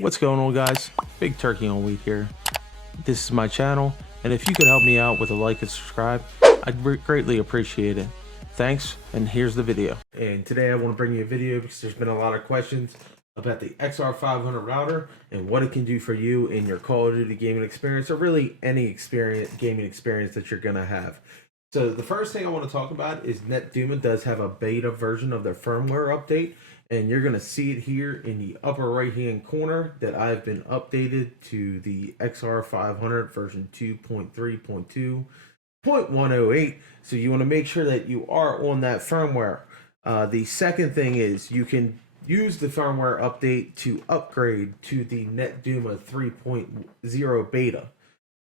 What's going on, guys? Big Turkey on Week here. This is my channel, and if you could help me out with a like and subscribe, I'd greatly appreciate it. Thanks, and here's the video. And today I want to bring you a video because there's been a lot of questions about the XR500 router and what it can do for you in your Call of Duty gaming experience, or really any gaming experience that you're gonna have. So the first thing I want to talk about is Netduma does have a beta version of their firmware update, and you're going to see it here in the upper right hand corner that I've been updated to the XR500 version 2.3.2.108. So you want to make sure that you are on that firmware. The second thing is you can use the firmware update to upgrade to the Netduma 3.0 beta.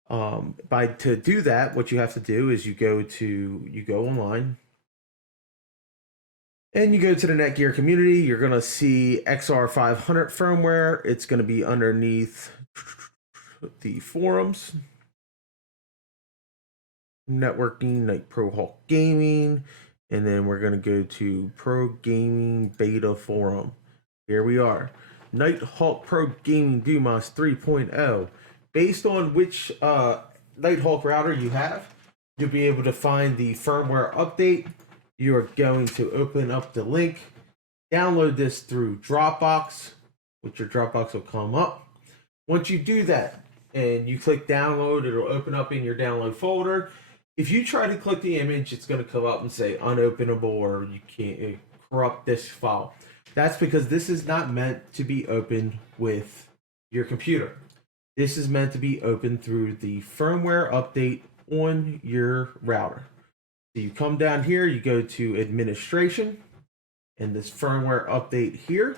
To do that, what you have to do is you go online and you go to the Netgear community. You're going to see XR500 firmware. It's going to be underneath the forums, networking, like Pro Hawk Gaming, and then we're going to go to Pro Gaming Beta Forum. Here we are, Nighthawk Pro Gaming Dumas 3.0. Based on which Nighthawk router you have, you'll be able to find the firmware update. You are going to open up the link, download this through Dropbox, which your Dropbox will come up. Once you do that and you click download, it'll open up in your download folder. If you try to click the image, it's going to come up and say unopenable or you can't corrupt this file. That's because this is not meant to be opened with your computer. This is meant to be opened through the firmware update on your router. So you come down here, you go to administration, and this firmware update here.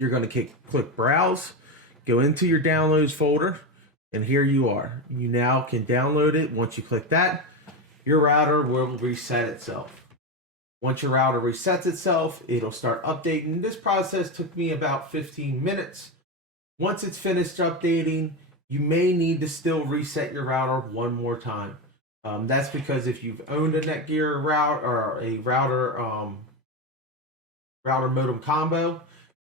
You're going to click browse, go into your downloads folder, and here you are. You now can download it. Once you click that, your router will reset itself. Once your router resets itself, it'll start updating. This process took me about 15 minutes. Once it's finished updating, you may need to still reset your router one more time. That's because if you've owned a Netgear route or a router modem combo,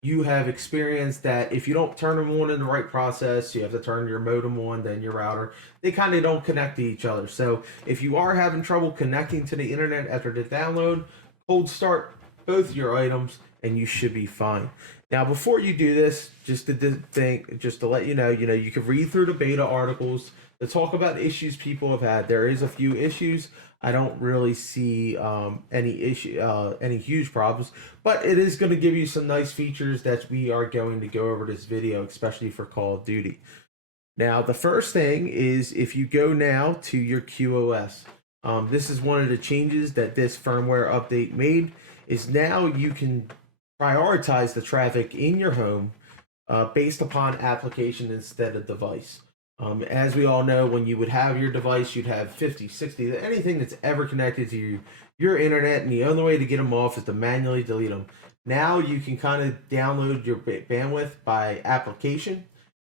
you have experienced that if you don't turn them on in the right process, you have to turn your modem on, then your router. They kind of don't connect to each other. So if you are having trouble connecting to the internet after the download, cold start both your items and you should be fine. Now, before you do this, just to let you know, you can read through the beta articles to talk about issues people have had. There is a few issues. I don't really see any huge problems, but it is going to give you some nice features that we are going to go over this video, especially for Call of Duty. Now, the first thing is if you go now to your QoS, this is one of the changes that this firmware update made, is now you can prioritize the traffic in your home based upon application instead of device. As we all know, when you would have your device, you'd have 50, 60, anything that's ever connected to your internet, and the only way to get them off is to manually delete them. Now you can kind of download your bandwidth by application,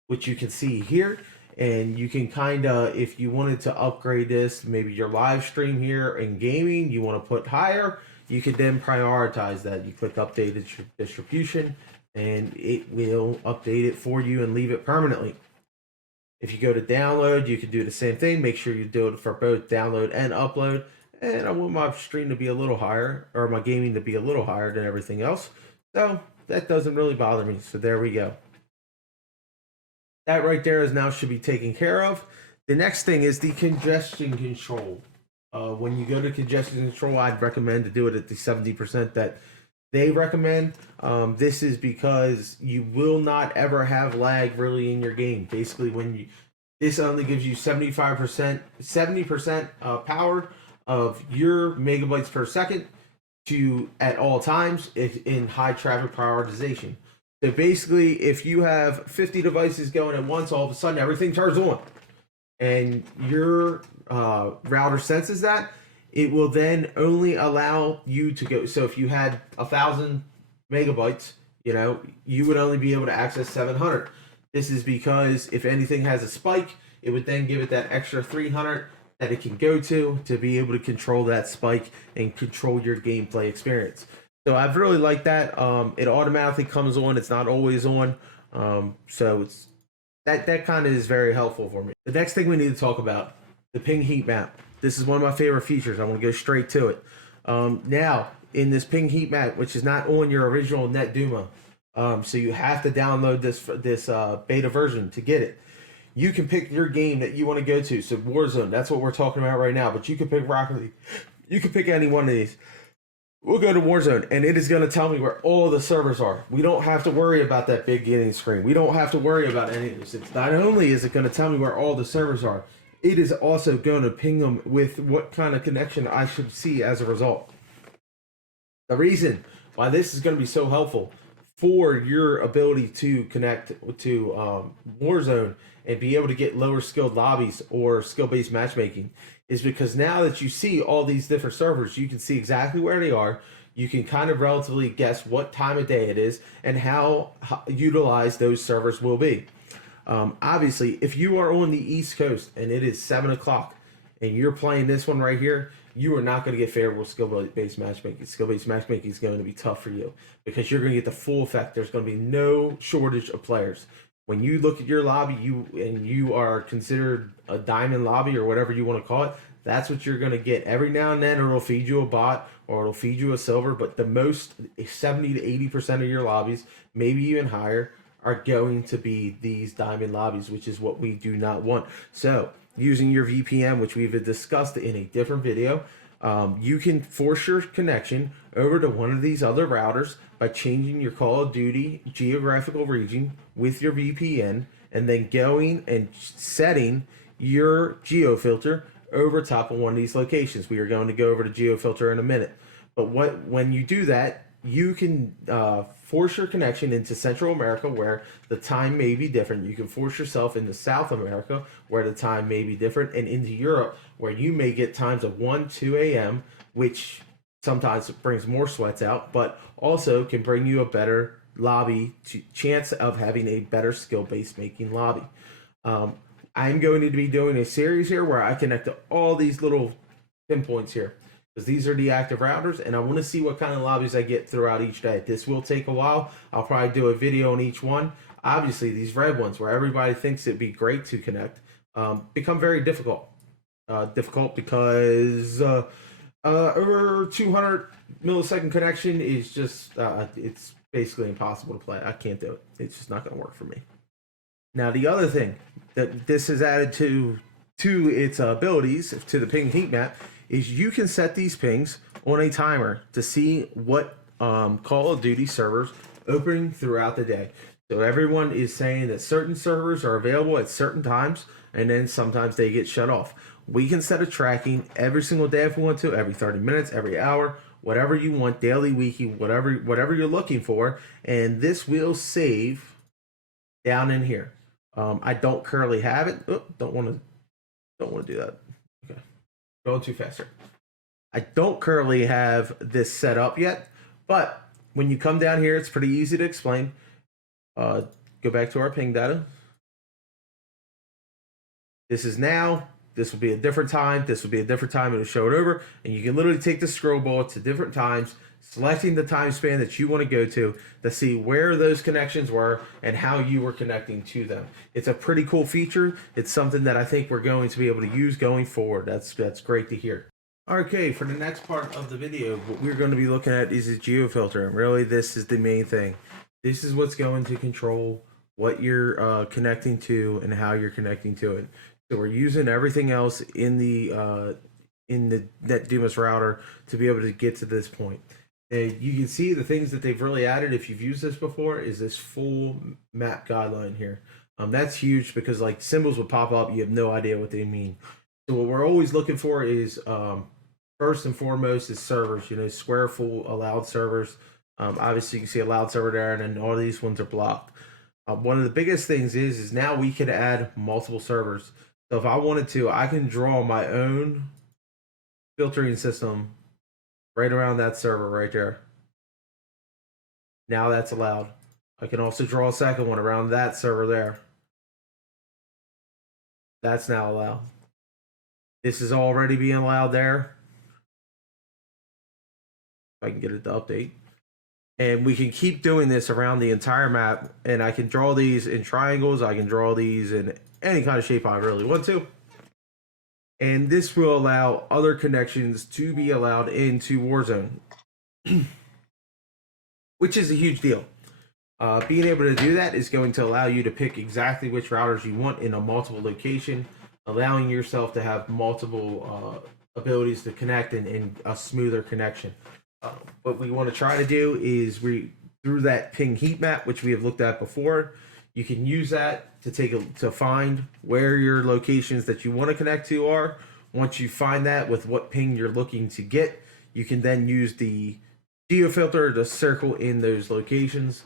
which you can see here, and you can kind of, if you wanted to upgrade this, maybe your live stream here in gaming, you want to put higher, you could then prioritize that. You click updated distribution, and it will update it for you and leave it permanently. If you go to download, you can do the same thing. Make sure you do it for both download and upload. And I want my stream to be a little higher, or my gaming to be a little higher than everything else. So that doesn't really bother me. So there we go. That right there is now should be taken care of. The next thing is the congestion control. When you go to congestion control, I'd recommend to do it at the 70% that they recommend. This is because you will not ever have lag really in your game. Basically, this only gives you 70% power of your megabytes per second at all times in high traffic prioritization. So basically, if you have 50 devices going at once, all of a sudden everything turns on, and your router senses that, it will then only allow you to go. So if you had 1,000 megabytes, you would only be able to access 700. This is because if anything has a spike, it would then give it that extra 300 that it can go to be able to control that spike and control your gameplay experience. So I've really liked that. It automatically comes on. It's not always on. So it's that kind of is very helpful for me. The next thing we need to talk about, the ping heat map. This is one of my favorite features. I want to go straight to it. Now, in this ping heat map, which is not on your original Netduma, so you have to download this beta version to get it. You can pick your game that you want to go to. So Warzone, that's what we're talking about right now. But you can pick Rocket League. You can pick any one of these. We'll go to Warzone, and it is going to tell me where all the servers are. We don't have to worry about that big getting screen. We don't have to worry about any of this. It's not only is it going to tell me where all the servers are, it is also going to ping them with what kind of connection I should see as a result. The reason why this is going to be so helpful for your ability to connect to Warzone and be able to get lower skilled lobbies or skill based matchmaking is because now that you see all these different servers, you can see exactly where they are. You can kind of relatively guess what time of day it is and how utilized those servers will be. Obviously, if you are on the East Coast and it is 7 o'clock and you're playing this one right here, you are not going to get favorable skill-based matchmaking. Skill-based matchmaking is going to be tough for you because you're going to get the full effect. There's going to be no shortage of players. When you look at your lobby, you are considered a diamond lobby or whatever you want to call it. That's what you're going to get. Every now and then it'll feed you a bot or it'll feed you a silver, but the most 70 to 80% of your lobbies, maybe even higher, are going to be these diamond lobbies, which is what we do not want. So using your VPN, which we've discussed in a different video, you can force your connection over to one of these other routers by changing your Call of Duty geographical region with your VPN and then going and setting your geo filter over top of one of these locations. We are going to go over to geo filter in a minute. But when you do that, you can force your connection into Central America where the time may be different. You can force yourself into South America where the time may be different, and into Europe where you may get times of 1, 2 a.m., which sometimes brings more sweats out, but also can bring you a better lobby chance of having a better skill-based making lobby. I'm going to be doing a series here where I connect to all these little pinpoints here, because these are the active routers, and I want to see what kind of lobbies I get throughout each day. This will take a while. I'll probably do a video on each one. Obviously, these red ones where everybody thinks it'd be great to connect become very difficult. Difficult because over 200 millisecond connection is just, it's basically impossible to play. I can't do it. It's just not going to work for me. Now, the other thing that this has added to its abilities, to the ping heat map, is you can set these pings on a timer to see what Call of Duty servers opening throughout the day. So everyone is saying that certain servers are available at certain times, and then sometimes they get shut off. We can set a tracking every single day if we want to, every 30 minutes, every hour, whatever you want, daily, weekly, whatever you're looking for, and this will save down in here. I don't currently have it. Oh, don't want to do that. Okay, going too fast here. I don't currently have this set up yet, but when you come down here, it's pretty easy to explain. Go back to our ping data. This is now. This will be a different time. This will be a different time. It'll show it over, and you can literally take the scroll ball to different times, selecting the time span that you want to go to see where those connections were and how you were connecting to them. It's a pretty cool feature. It's something that I think we're going to be able to use going forward. That's great to hear. Okay, for the next part of the video, what we're going to be looking at is a geofilter, and really this is the main thing. This is what's going to control what you're connecting to and how you're connecting to it. So we're using everything else in the Netduma's router to be able to get to this point. And you can see the things that they've really added, if you've used this before, is this full map guideline here. That's huge because like symbols would pop up, you have no idea what they mean. So what we're always looking for is first and foremost is servers. You know, square full allowed servers. Obviously you can see a allowed server there, and then all these ones are blocked. One of the biggest things is now we can add multiple servers. So if I wanted to, I can draw my own filtering system right around that server right there. Now that's allowed. I can also draw a second one around that server there. That's now allowed. This is already being allowed there. If I can get it to update. And we can keep doing this around the entire map. And I can draw these in triangles. I can draw these in any kind of shape I really want to. And this will allow other connections to be allowed into Warzone, which is a huge deal. Being able to do that is going to allow you to pick exactly which routers you want in a multiple location, allowing yourself to have multiple abilities to connect and a smoother connection. What we want to try to do is through that ping heat map, which we have looked at before, you can use that to find where your locations that you want to connect to are. Once you find that with what ping you're looking to get, you can then use the geofilter to circle in those locations,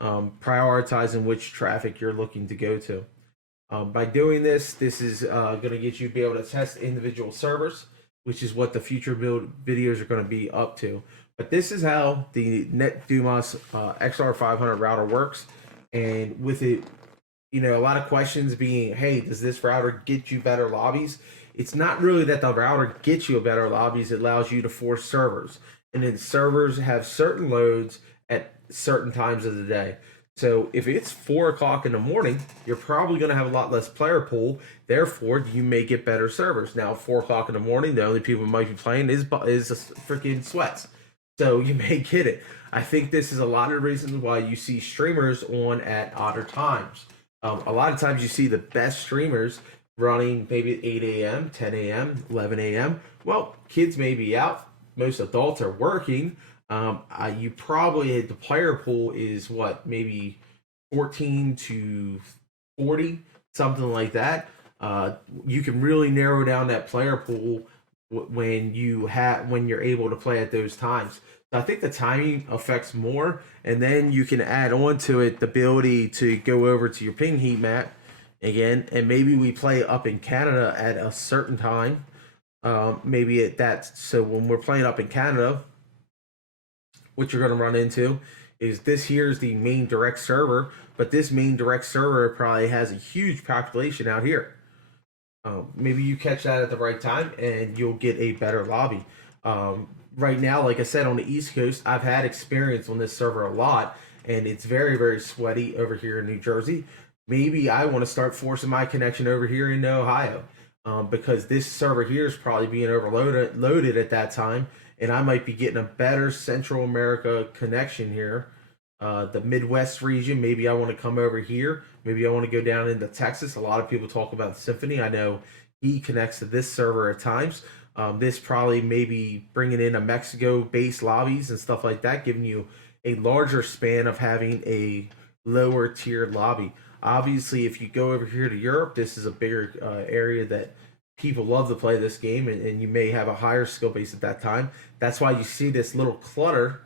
prioritizing which traffic you're looking to go to. By doing this is going to get you to be able to test individual servers, which is what the future build videos are going to be up to. But this is how the Netduma's XR500 router works. And with it, a lot of questions being, hey, does this router get you better lobbies? It's not really that the router gets you a better lobbies. It allows you to force servers. And then servers have certain loads at certain times of the day. So if it's 4 o'clock in the morning, you're probably going to have a lot less player pool. Therefore, you may get better servers. Now, 4 o'clock in the morning, the only people who might be playing is freaking sweats. So you may get it. I think this is a lot of the reasons why you see streamers on at odder times. A lot of times you see the best streamers running maybe at 8 a.m., 10 a.m., 11 a.m. Well, kids may be out. Most adults are working. You probably, the player pool is what, maybe 14 to 40, something like that. You can really narrow down that player pool when you're able to play at those times. So I think the timing affects more, and then you can add on to it the ability to go over to your ping heat map again, and maybe we play up in Canada at a certain time. Maybe at that. So when we're playing up in Canada, what you're going to run into is this here is the main direct server, but this main direct server probably has a huge population out here. Maybe you catch that at the right time and you'll get a better lobby. Right now, like I said, on the East Coast, I've had experience on this server a lot, and it's very, very sweaty over here in New Jersey. Maybe I want to start forcing my connection over here in Ohio, because this server here is probably being loaded at that time, and I might be getting a better Central America connection here. The Midwest region, maybe I want to come over here. Maybe I want to go down into Texas. A lot of people talk about Symphony. I know he connects to this server at times. This probably maybe bringing in a Mexico-based lobbies and stuff like that, giving you a larger span of having a lower tier lobby. Obviously, if you go over here to Europe, this is a bigger area that people love to play this game, and you may have a higher skill base at that time. That's why you see this little clutter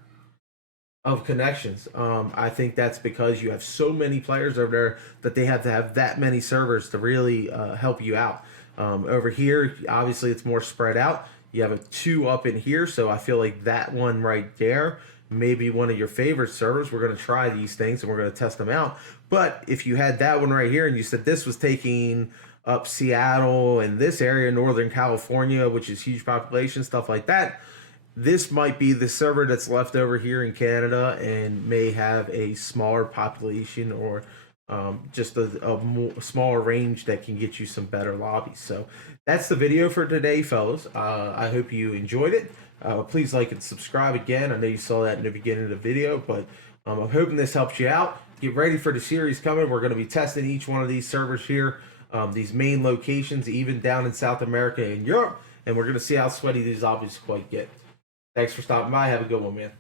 of connections. I think that's because you have so many players over there that they have to have that many servers to really help you out. Over here, obviously, it's more spread out. You have a 2 up in here, so I feel like that one right there may be one of your favorite servers. We're going to try these things and we're going to test them out. But if you had that one right here and you said this was taking up Seattle and this area, Northern California, which is huge population, stuff like that, this might be the server that's left over here in Canada and may have a smaller population or just a smaller range that can get you some better lobbies. So that's the video for today, fellas. I hope you enjoyed it. Please like and subscribe again. I know you saw that in the beginning of the video, but I'm hoping this helps you out. Get ready for the series coming. We're going to be testing each one of these servers here, these main locations, even down in South America and Europe, and we're going to see how sweaty these lobbies quite get. Thanks for stopping by. Have a good one, man.